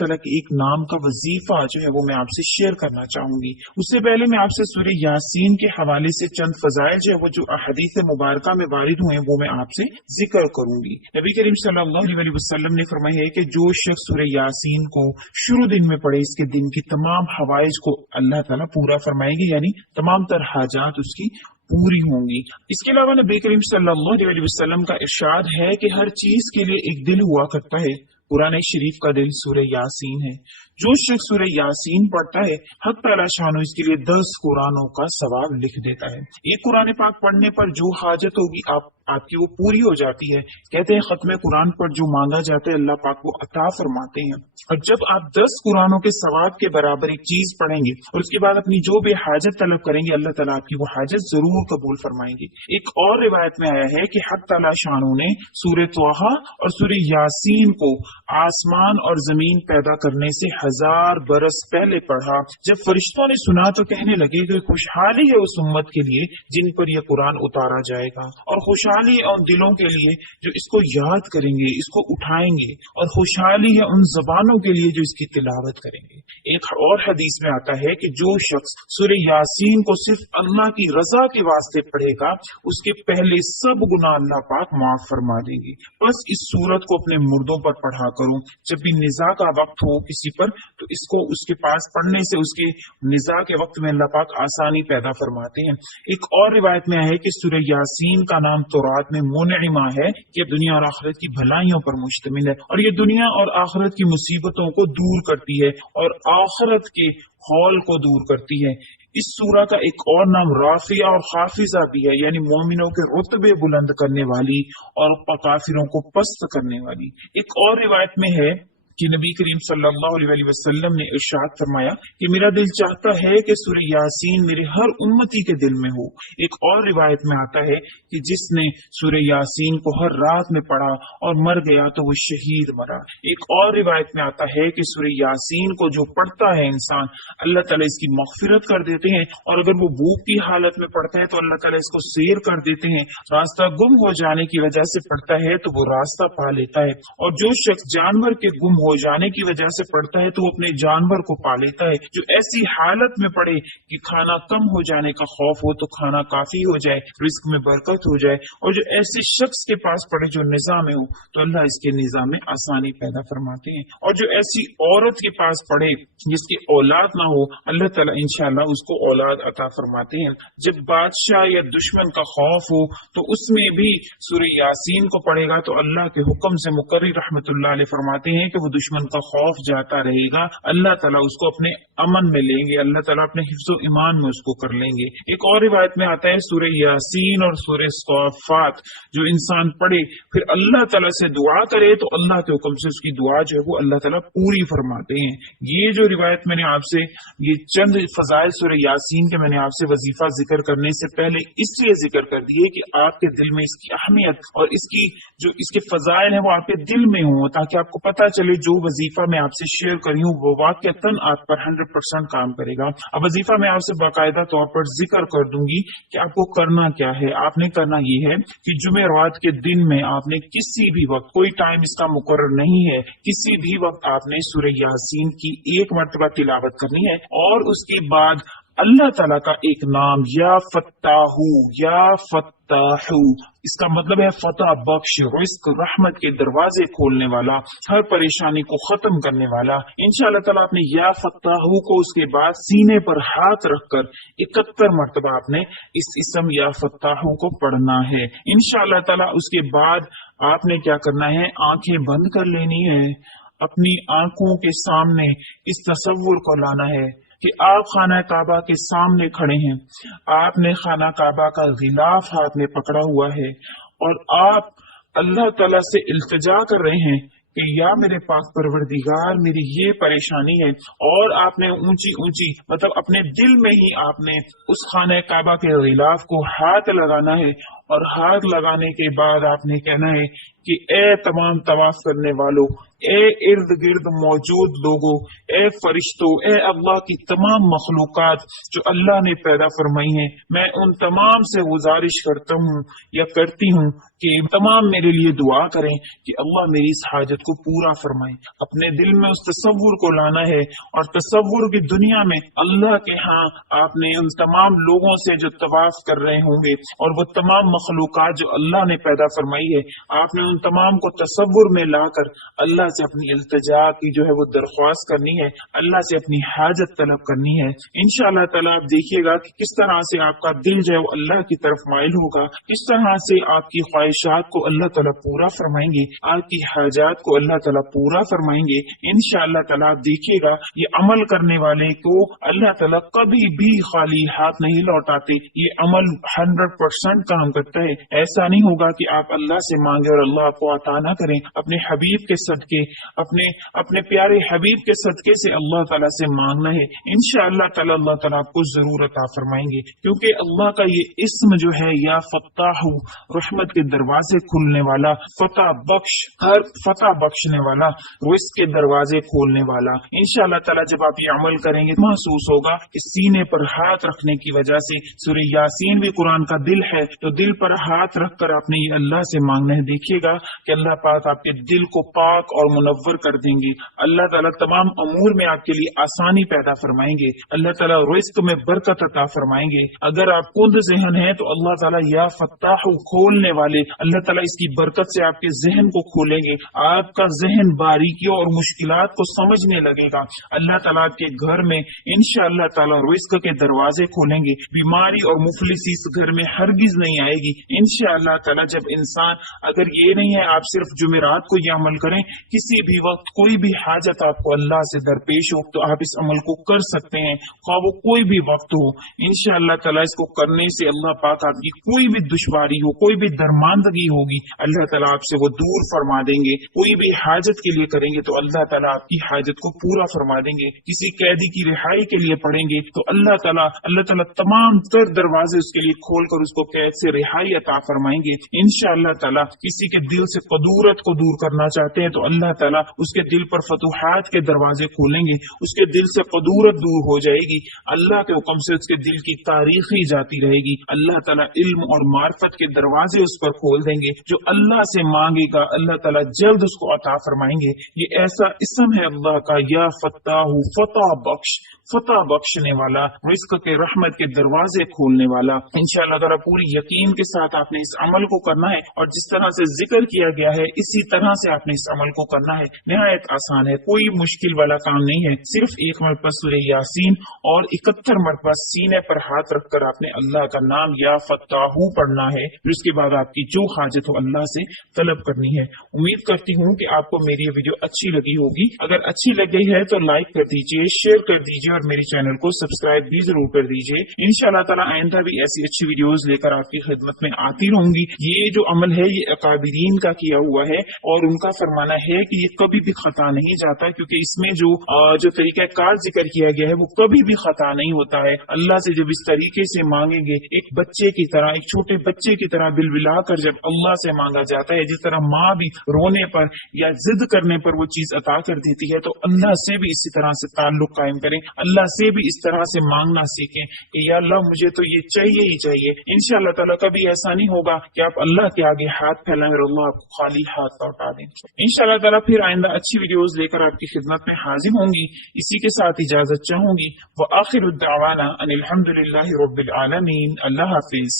ताला के एक नाम का वजीफा जो है वो मैं आपसे शेयर करना चाहूंगी। उससे पहले मैं आपसे सूरह यासीन के हवाले से चंद फजाइल जो है वो जो अहदीस मुबारका में वारिद हुए हैं वो मैं आपसे जिक्र करूंगी। नबी करीम सल्लल्लाहु अलैहि वसल्लम ने फरमाया है कि जो शख्स सूरह यासीन को शुरू दिन में पढ़े, इसके दिन की तमाम हवाइज को अल्लाह ताला पूरा फरमाएंगे, यानी तमाम तर हाजात उसकी पूरी होंगी। इसके अलावा नबी करीम सल्लल्लाहु अलैहि वसल्लम का इरशाद है कि हर चीज के लिए एक दिल हुआ करता है, कुरान शरीफ का दिल सूरह यासीन है। जो शख्स सूरह यासीन पढ़ता है, हक तआला शानो इसके लिए 10 कुरानों का सवाब लिख देता है। एक कुरान पाक पढ़ने पर जो हाजत होगी आपकी वो पूरी हो जाती है। कहते हैं खत्म कुरान पर जो मांगा जाता है अल्लाह पाक वो अता फरमाते हैं। और जब आप 10 कुरानों के सवाब के बराबर एक चीज पढ़ेंगे और उसके बाद अपनी जो भी हाजत तलब करेंगे, अल्लाह ताला आपकी वो हाजत जरूर कबूल फरमाएंगे। एक और रिवायत में आया है कि हक तआला शानो ने सूरह तौहा और सूरह यासीन को आसमान और जमीन पैदा करने से 1000 बरस पहले पढ़ा। जब फरिश्तों ने सुना तो कहने लगे कि खुशहाली है उस उम्मत के लिए जिन पर यह कुरान उतारा जाएगा, और खुशहाली है उन दिलों के लिए जो इसको याद करेंगे, इसको उठाएंगे, और खुशहाली है उन जबानों के लिए जो इसकी तिलावत करेंगे। एक और हदीस में आता है कि जो शख्स सूरह यासीन को सिर्फ अल्लाह की रजा के वास्ते पढ़ेगा, उसके पहले सब गुनाह अल्लाह पाक माफ फरमा देंगे। बस इस सूरत को अपने मुर्दों पर पढ़ा करो। जब भी निजा का वक्त हो किसी पर तो इसको उसके पास पढ़ने से उसके निजा के वक्त में अल्लाह पाक आसानी पैदा फरमाते हैं। एक और रिवायत में है कि सूरह यासीन का नाम तौरात में मुनइमा है कि दुनिया और आखिरत की भलाइयों पर मुश्तमिल है, और ये दुनिया और आखिरत की मुसीबतों को दूर करती है और आखिरत के हौल को दूर करती है। इस सूरा का एक और नाम राफिया और हाफिजा भी है, यानी मोमिनों के रुतबे बुलंद करने वाली और काफिरों को पस्त करने वाली। एक और रिवायत में है कि नबी करीम सल्लल्लाहु अलैहि वसल्लम ने इरशाद फरमाया कि मेरा दिल चाहता है कि सूरह यासीन मेरे हर उम्मती के दिल में हो। एक और रिवायत में आता है कि जिसने सूरह यासीन को हर रात में पढ़ा और मर गया तो वो शहीद मरा। एक और रिवायत में आता है कि सूरह यासीन को जो पढ़ता है इंसान, अल्लाह ताला इसकी मगफिरत कर देते हैं, और अगर वो भूख की हालत में पढ़ता है तो अल्लाह ताला इसको सैर कर देते हैं। रास्ता गुम हो जाने की वजह से पढ़ता है तो वो रास्ता पा लेता है, और जो शख्स जानवर के गुम हो जाने की वजह से पढ़ता है तो वो अपने जानवर को पा लेता है। जो ऐसी हालत में पढ़े कि खाना कम हो जाने का खौफ हो तो खाना काफी हो जाए, रिस्क में बरकत हो जाए, और जो ऐसे शख्स के पास पढ़े जो निजाम में हो तो अल्लाह इसके निजाम में आसानी पैदा फरमाते हैं। और जो ऐसी औरत के पास पढ़े जिसकी औलाद ना हो, अल्लाह ताला इंशाअल्लाह उसको औलाद अता फरमाते हैं। जब बादशाह या दुश्मन का खौफ हो तो उसमें भी सूरह यासीन को पढ़ेगा तो अल्लाह के हुक्म से मुकर्री रहमतुल्लाह अलैह फरमाते हैं कि वो दुश्मन का खौफ जाता रहेगा, अल्लाह ताला उसको अपने अमन में लेंगे, अल्लाह ताला अपने हिफ्ज़ो ईमान में उसको कर लेंगे। एक और रिवायत में आता है सूरह यासीन और सूरह सौफात जो इंसान पढ़े फिर अल्लाह ताला से दुआ करे तो अल्लाह के हुक्म से उसकी दुआ जो है वो अल्लाह ताला पूरी फरमाते हैं। ये जो रिवायत मैंने आपसे, ये चंद फजाइल सूरह यासीन के मैंने आपसे वजीफा जिक्र करने से पहले इसलिए जिक्र कर दिए कि आपके दिल में इसकी अहमियत और इसकी जो इसके फजाइल है वो आपके दिल में हो, ताकि आपको पता चले जो वजीफा मैं आपसे शेयर करी हूँ वो वाकईतन आप पर 100% काम करेगा। अब वजीफा मैं आपसे बाकायदा तौर पर जिक्र कर दूंगी कि आपको करना क्या है। आपने करना ये है कि जुमेरात के दिन में आपने किसी भी वक्त, कोई टाइम इसका मुकर्रर नहीं है, किसी भी वक्त आपने सूरह यासीन की एक मरतबा तिलावत करनी है, और उसके बाद अल्लाह ताला का एक नाम या फत्ताहू, या फत्ताहू, इसका मतलब है फतह बख्श, रिस्क, रहमत के दरवाजे खोलने वाला, हर परेशानी को खत्म करने वाला। इंशाअल्लाह ताला आपने या फत्ताहू को उसके बाद सीने पर हाथ रखकर 71 मरतबा आपने इस इसम या फत्ताहू को पढ़ना है इंशाअल्लाह ताला। उसके बाद आपने क्या करना है, आंखें बंद कर लेनी है, अपनी आंखों के सामने इस तसव्वुर को लाना है कि आप खाना काबा के सामने खड़े हैं, आपने खाना काबा का गिलाफ हाथ में पकड़ा हुआ है, और आप अल्लाह ताला से इल्तिजा कर रहे हैं कि या मेरे पाक परवरदिगार मेरी ये परेशानी है, और आपने ऊंची ऊंची मतलब अपने दिल में ही आपने उस खाना काबा के गिलाफ को हाथ लगाना है اور हथ लगाने के बाद आपने कहना है कि ए तमाम तवाफ करने वालों, ए इर्द गिर्द मौजूद लोगों, ए फरिश्तों, ए अल्लाह की तमाम मखलूकात जो अल्लाह ने पैदा फरमाई हैं, मैं उन तमाम से गुजारिश करता हूँ या करती हूँ कि तमाम मेरे लिए दुआ करें कि अल्लाह मेरी इस हाजत को पूरा फरमाए। अपने दिल में उस तसव्वुर को लाना है और तसव्वुर की दुनिया में अल्लाह के यहाँ आपने उन तमाम लोगों से जो तवाफ कर रहे होंगे और वो तमाम मखलूकात जो अल्लाह ने पैदा फरमाई है, आपने उन तमाम को तसव्वुर में लाकर अल्लाह से अपनी इल्तिजा की जो है वो दरख्वास्त करनी है, अल्लाह से अपनी हाजत तलब करनी है। इंशाअल्लाह ताला आप देखिएगा कि किस तरह से आपका दिल जो है वो अल्लाह की तरफ माइल होगा, किस तरह से आपकी ख्वाहिशात को अल्लाह ताला पूरा फरमाएंगे, आपकी हाजात को अल्लाह ताला पूरा फरमाएंगे। इंशाअल्लाह ताला आप देखिएगा ये अमल करने वाले को अल्लाह ताला कभी भी खाली हाथ नहीं लौटाते। ये अमल 100% काम करता है। ऐसा नहीं होगा कि आप अल्लाह से मांगे और अल्लाह आपको अता ना करें। अपने हबीब के सदके, अपने प्यारे हबीब के सदके से अल्लाह ताला से मांगना है। इंशाअल्लाह ताला अल्लाह ताला आपको जरूर अता फरमाएंगे, क्योंकि अल्लाह का ये इस्म जो है या फत्ताहू, रहमत के दरवाजे खुलने वाला, फतह बख्श, हर फतह बख्शने वाला, रिज़्क़ के दरवाजे खोलने वाला। इंशाअल्लाह ताला जब आप ये अमल करेंगे महसूस होगा कि सीने पर हाथ रखने की वजह से, सूरह यासीन भी कुरान का दिल है, तो दिल पर हाथ रखकर आपने ये अल्लाह से मांगना है। देखिएगा कि अल्लाह पाक आपके दिल को पाक और मुनव्वर कर देंगे। अल्लाह ताला तमाम अमूर में आपके लिए आसानी पैदा फरमाएंगे। अल्लाह ताला रिज़्क़ में बरकत अता फरमाएंगे। अगर आप कुंद ज़हन है तो अल्लाह ताला या फत्ताहू, खोलने वाले, अल्लाह ताला इसकी बरकत से आपके ज़हन को खोलेंगे। आपका ज़हन बारीकियों और मुश्किलात को समझने लगेगा। अल्लाह ताला आपके घर में इंशाअल्लाह ताला रिज़्क़ के दरवाजे खोलेंगे। बीमारी और मुफलिसी इस घर में हरगिज नहीं आएगी इंशाअल्लाह ताला। जब इंसान, अगर ये नहीं है आप सिर्फ जुमेरात को ये अमल करें, किसी भी वक्त कोई भी हाजत आपको अल्लाह से दरपेश हो तो आप इस अमल को कर सकते हैं, ख्वाह वो कोई भी वक्त हो। इंशाअल्लाह ताला इसको करने से अल्लाह पाक आपकी कोई भी दुश्वारी हो, कोई भी दरमानदगी होगी, अल्लाह ताला आपसे वो दूर फरमा देंगे। कोई भी हाजत के लिए करेंगे तो अल्लाह ताला आपकी हाजत को पूरा फरमा देंगे। किसी कैदी की रिहाई के लिए पढ़ेंगे तो अल्लाह ताला तमाम तर दरवाजे उसके लिए खोलकर उसको कैद से रिहाई अता फरमाएंगे इंशाअल्लाह ताला। किसी के दिल से कदूरत को दूर करना चाहते हैं तो अल्लाह ताला उसके दिल पर फतूहात के दरवाजे खोलेंगे, उसके दिल से कदूरत दूर हो जाएगी। अल्लाह के हुक्म से उसके दिल की तारीख ही जाती रहेगी। अल्लाह ताला इल्म और मार्फत के दरवाजे उस पर खोल देंगे। जो अल्लाह से मांगेगा अल्लाह ताला जल्द उसको अता फरमाएंगे। ये ऐसा इस्म है अल्लाह का, या फत्ताहू, फतह बख्श, फतह बख्शने वाला, रिज़्क़ के रहमत के दरवाजे खोलने वाला। इंशाअल्लाह ताला पूरी यकीन के साथ आपने इस अमल को करना है और जिस तरह से जिक्र किया गया है इसी तरह से आपने इस अमल को करना है। निहायत आसान है, कोई मुश्किल वाला काम नहीं है। सिर्फ एक मरतबा सूरह यासीन और 71 मरतबा सीने पर हाथ रखकर आपने अल्लाह का नाम या फत्ताहू पढ़ना है। फिर उसके बाद आपकी जो हाजत हो अल्लाह से तलब करनी है। उम्मीद करती हूँ कि आपको मेरी ये वीडियो अच्छी लगी होगी। अगर अच्छी लग गई है तो लाइक कर दीजिए, शेयर कर दीजिए और मेरे चैनल को सब्सक्राइब भी जरूर कर दीजिए। इंशाअल्लाह ताला आइंदा भी ऐसी अच्छी वीडियोस लेकर आपकी खिदमत में आती रहूंगी। ये जो अमल है ये अकाबिरीन का किया हुआ है और उनका फरमाना है कि ये कभी भी खता नहीं जाता, क्योंकि इसमें जो तरीका कार जिक्र किया गया है वो कभी भी खता नहीं होता है। अल्लाह से जब इस तरीके से मांगेंगे, एक बच्चे की तरह, एक छोटे बच्चे की तरह बिलबिला कर जब अल्लाह से मांगा जाता है, जिस तरह माँ भी रोने पर या जिद करने पर वो चीज अता कर देती है, तो अल्लाह से भी इसी तरह से ताल्लुक कायम करें। अल्लाह से भी इस तरह से मांगना सीखें कि या अल्लाह मुझे तो ये चाहिए ही चाहिए। इंशाअल्लाह ताला कभी ऐसा नहीं होगा कि आप अल्लाह के आगे हाथ फैलाएं और अल्लाह आपको खाली हाथ लौटा दें। इंशाअल्लाह ताला फिर आइंदा अच्छी वीडियोस लेकर आपकी खिदमत में हाजिर होंगी। इसी के साथ इजाजत चाहूंगी। व आखिरु दावाना अनिल हम्दुलिल्लाहि रब्बिल आलमीन। अल्लाह हाफिज।